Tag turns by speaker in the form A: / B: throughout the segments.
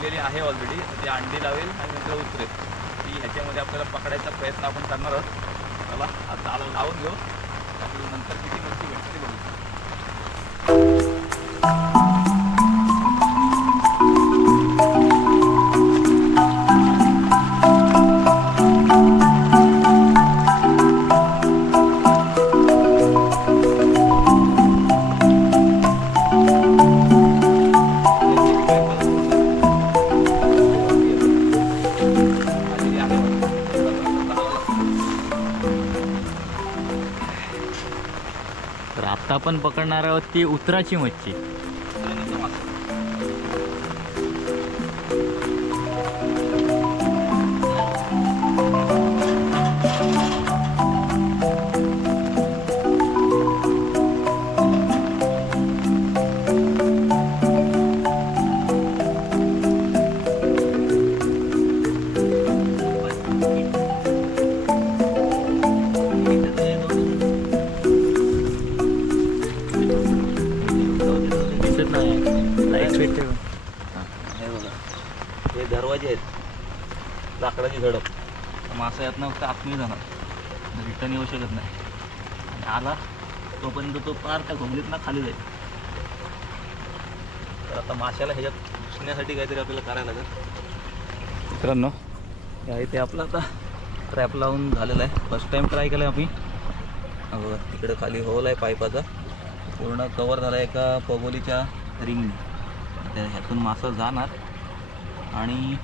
A: चढलेली आहे ऑलरेडी ते अंडी लावेल आणि नंतर उतरेल. ती ह्याच्यामध्ये आपल्याला पकडायचा प्रयत्न आपण करणार आहोत. चला आता आला लावून घेऊ. आणि नंतर किती मच्छी भेटते ते बघू.
B: आपण पकडणार आहोत ती उतराची मच्छी.
A: हे बघा. हे दरवाजे आहेत. लाकडाची झडप. मासा यातनं फक्त आतमध्ये जाणार रिटर्न येऊ शकत नाही. आणि आला तोपर्यंत तो पार त्या घोंगलीत ना खाली जाईल. तर आता माशाला ह्याच्यात घुसण्यासाठी काहीतरी आपल्याला करायला लागेल. मित्रांनो हे ते आपलं आता ट्रॅप लावून झालेलं आहे. फर्स्ट टाईम ट्राय केलं आहे आम्ही. हा खाली होल आहे पाईपाचा पूर्ण कवर झाला आहे एका पगोलीच्या रिंगने त्या ह्यातून मासा जाणार. आणि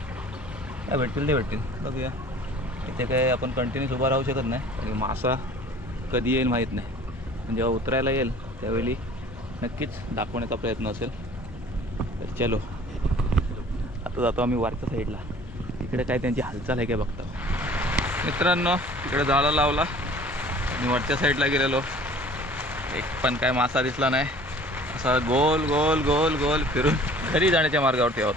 A: काय भेटतील ते भेटतील. बघूया. इथे काय आपण कंटिन्यूस उभा राहू शकत नाही. आणि मासा कधी येईल माहीत नाही. जेव्हा उतरायला येईल त्यावेळी नक्कीच दाखवण्याचा प्रयत्न असेल. तर चलो. आता जातो आम्ही वरच्या साईडला. तिकडे काय त्यांची हालचाल आहे काय बघतो? मित्रांनो तिकडे जाळा लावला. आणि वरच्या साईडला गेलेलो. एक पण काय मासा दिसला नाही. असा गोल गोल गोल गोल फिरून घरी जाण्याच्या मार्गावरती आहोत.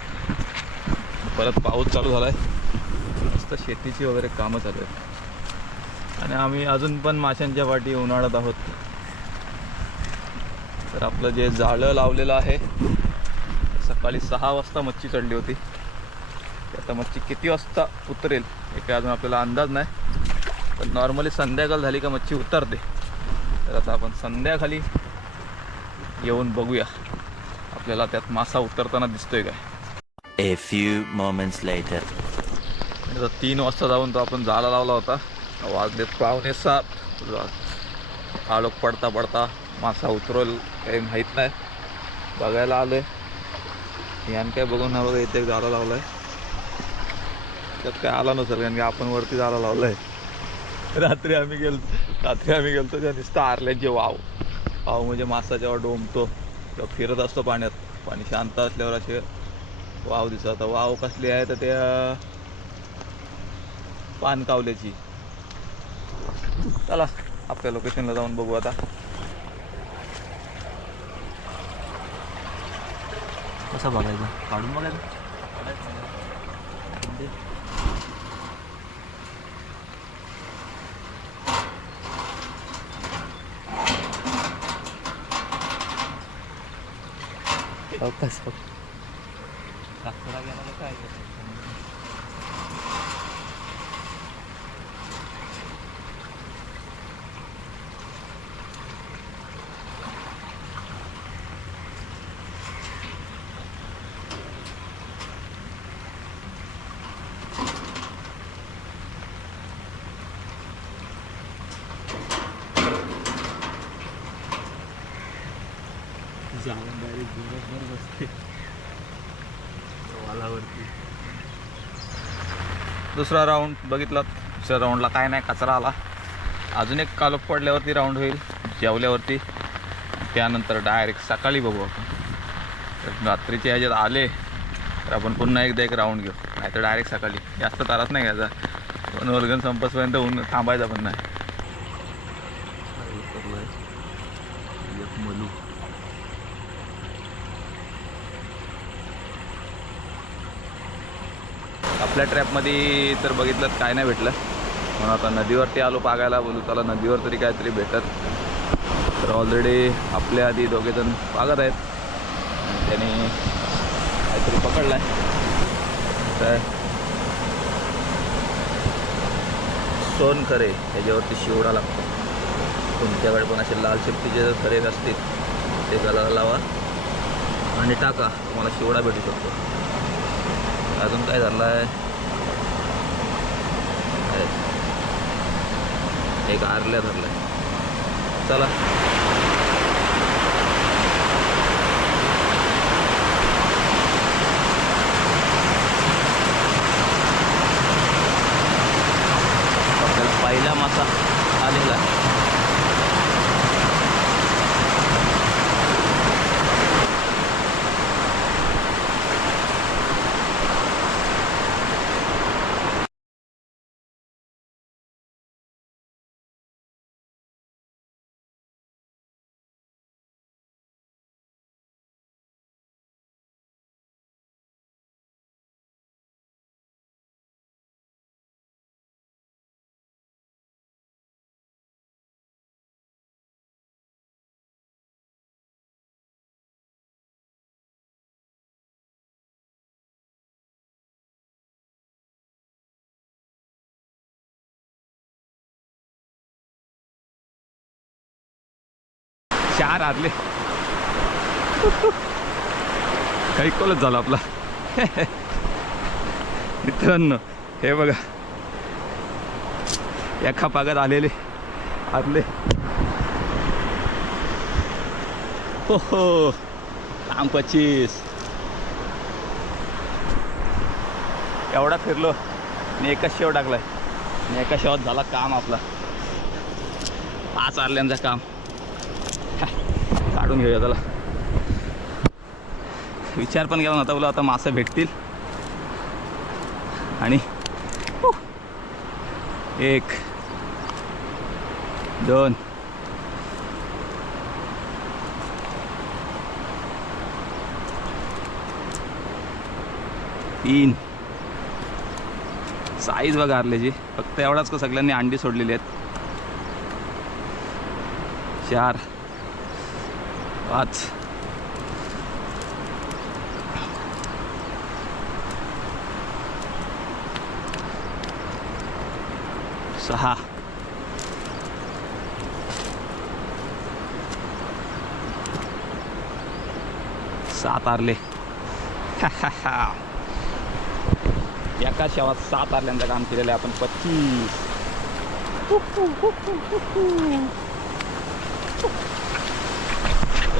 A: परत पाऊस चालू झाला आहे मस्त शेतीची वगैरे कामं चालू आहेत. आणि आम्ही अजून पण माशांच्या पाठी उन्हाळ्यात आहोत. तर आपलं जे जाळं लावलेलं आहे सकाळी सहा वाजता मच्छी चढली होती. आता मच्छी किती वाजता उतरेल हे काय अजून आपल्याला अंदाज नाही. पण नॉर्मली संध्याकाळ झाली का मच्छी उतरते. तर आता आपण संध्याकाळी येऊन बघूया. आपल्याला त्यात मासा उतरताना दिसतोय काय.
C: Moments later.
A: आणि आता तीन वाजता जाऊन तो आपण जाळा लावला होता. वाजले पावणे सात. आलोक पडता पडता मासा उतरल काही माहीत नाही. बघायला आलो आहे यान काय बघून ना बघा इथे जाळा लावला आहे त्यात काय आला नसेल कारण की आपण वरती जाळा लावला आहे रात्री आम्ही गेलो रात्री आम्ही गेलतो त्या नुसतं आरल्याचे वाव. वाव म्हणजे मासा जेव्हा डोंबतो तेव्हा फिरत असतो पाण्यात. पाणी शांत असल्यावर असे वाव दिसत वाव कसली आहे तर त्या पानकावल्याची चला आपल्या लोकेशनला जाऊन बघू आता.
B: कसं बघायचं? काढून बघायचं? そ
A: うかそ
B: うかあトラ山の会ですじゃあ बसते. वालावरती.
A: दुसरा राऊंड बघितला. दुसऱ्या राऊंडला काय नाही कचरा आला. अजून एक कालोप पडल्यावरती राऊंड होईल जेवल्यावरती. त्यानंतर डायरेक्ट सकाळी बघू आपण. तर रात्रीच्या ह्याच्यात आले तर आपण पुन्हा एकदा एक राऊंड घेऊ. नाही तर डायरेक्ट सकाळी. जास्त तारात नाही घ्यायचा. पण वर्गण संपसपर्यंत ऊन थांबायचा पण नाही.
B: मलू.
A: आपल्या ट्रॅपमध्ये तर बघितलं काय नाही भेटलं. म्हणून आता नदीवरती आलो पागायला बोलू चला नदीवर तरी काहीतरी भेटत तर ऑलरेडी आपल्या आधी दोघेजण पागत आहेत. त्याने काहीतरी पकडला आहे तर सोन खरे शिवडा लागतो. तुमच्याकडे पण असे लाल शेपटीचे जर खरे असतील ते गला लावा आणि टाका तुम्हाला शिवडा भेटू शकतो. अजून काय झालं आहे एक आरल्या आहे चला आपल्याला पहिला मासा आलेला आहे चार आदले. काही कोलच झाला आपला. मित्रांनो हे बघा. एका पागात आलेले आदले. हो हो. काम पच्चीस. एवढा फिरलो मी एका शेव टाकलाय. आणि एका शेवात झाला काम आपला. पाच आरल्यांचं काम. काढून घेऊया त्याला. विचार पण केला नव्हता बोला आता मासे भेटतील. आणि एक दोन. तीन. साईज बघा आरल्याची फक्त एवढाच का सगळ्यांनी अंडी सोडलेली आहेत. चार. पाच सहा सात आरले. एका शेवात सात आरल्यांचं काम केलेलं आहे आपण पच्चीस.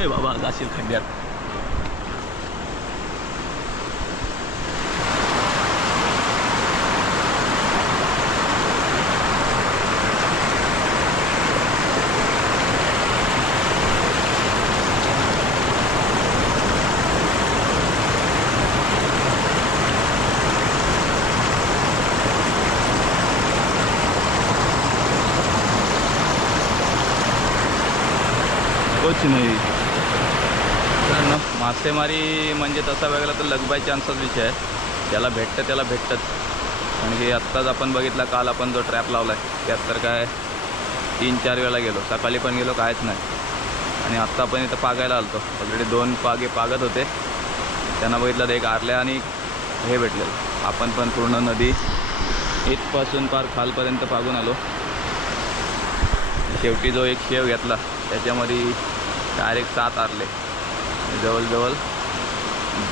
A: ए बाबा जाशील खड्ड्यात. कुछ नाही मित्रांनो मासेमारी म्हणजे तसा वेगळा तर लगबाय चान्सच विषय आहे. ज्याला भेटतं त्याला भेटतंच. कारण की आत्ताच आपण बघितला काल आपण जो ट्रॅप लावला आहे त्यात तर काय तीन चार वेळा गेलो. सकाळी पण गेलो कायच नाही. आणि आत्ता पण इथं पागायला आलतो. ऑलरेडी दोन पागे पागत होते. त्यांना बघितलं तर एक आरल्या आणि हे भेटलेलं. आपण पण पूर्ण नदी इथपासून पार खालपर्यंत पागून आलो. शेवटी जो एक शेव घेतला त्याच्यामध्ये डायरेक्ट सात आरले. जवळजवळ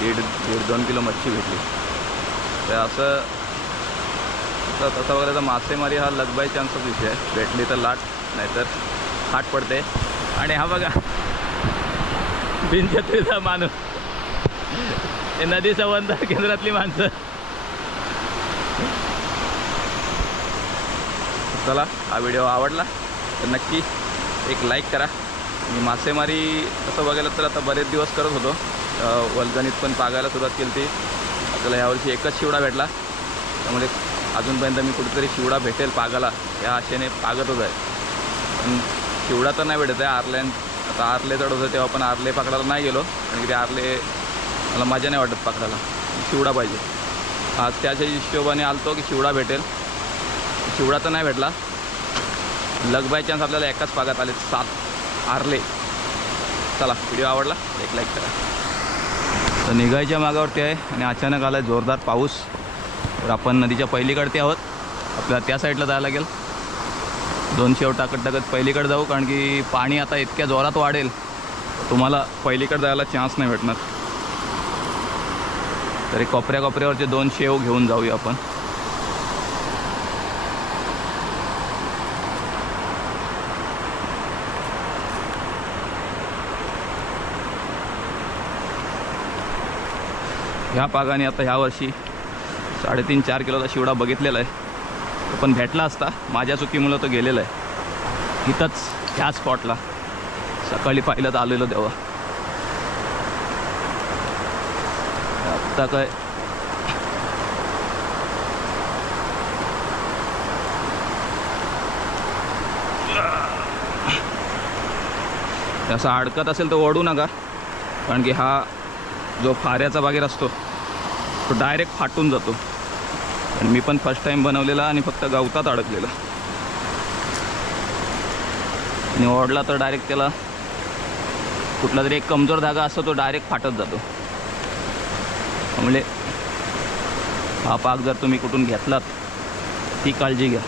A: दीड दीड दोन किलो मच्छी भेटली. तर असं तर तसं वगैरे तर मासेमारी हा लगबाई चान्सच विषय आहे. भेटली तर लाट नाहीतर हाट पडते. आणि हा बघा बिनछत्रीचा माणूस. हे नदी संबंध केंद्रातली माणसं. चला हा व्हिडिओ आवडला तर नक्की एक लाईक करा. आणि मासेमारी असं बघायला तर आता बरेच दिवस करत होतो. वलगणीत पण पागायला सुरुवात केली होती. आपल्याला यावर्षी एकच शिवडा भेटला. त्यामुळे अजूनपर्यंत मी कुठेतरी शिवडा भेटेल पागाला या आशेने पागतच आहे. पण शिवडा तर नाही भेटत आहे. आरल्यान आता आरले चढ होतं तेव्हा पण आरले पकडायला नाही गेलो. कारण की ते आरले मला मजा नाही वाटत पकडायला. शिवडा पाहिजे. आज त्याच्या हिशोबाने आलतो की शिवडा भेटेल. शिवडा तर नाही भेटला. लग बाय चान्स आपल्याला एकाच पागात आले सात. आरले चला व्हिडिओ आवडला एक लाईक करा. तर निघायच्या मागावरती आहे आणि अचानक आला जोरदार पाऊस. तर आपण नदीच्या पहिलीकडते आहोत. आपल्याला त्या साईडला जायला लागेल. दोन शेव टाकत टाकत पहिलीकडे जाऊ कारण की पाणी आता इतक्या जोरात वाढेल. तुम्हाला पहिलीकडे जायला चान्स नाही भेटणार. तरी कोपऱ्या कोपऱ्यावरचे दोन शेव घेऊन जाऊया आपण. ह्या पागाने आता ह्या वर्षी साडेतीन चार किलोचा शिवडा बघितलेला आहे. तो पण भेटला असता. माझ्या चुकीमुळं तो गेलेला आहे. इथंच ह्या स्पॉटला सकाळी पाहिलं तर आलेलो तेव्हा आत्ता काय? असं अडकत असेल तर ओढू नका. कारण की हा जो फाऱ्याचा बागेर असतो तो डायरेक्ट फाटून जातो. आणि मी पण फर्स्ट टाईम बनवलेला आणि फक्त गवतात अडकलेला. आणि ओढला तर डायरेक्ट त्याला कुठला तरी एक कमजोर धागा असतो तो डायरेक्ट फाटत जातो. म्हणजे हा पाक जर तुम्ही कुठून घेतलात ती काळजी घ्या.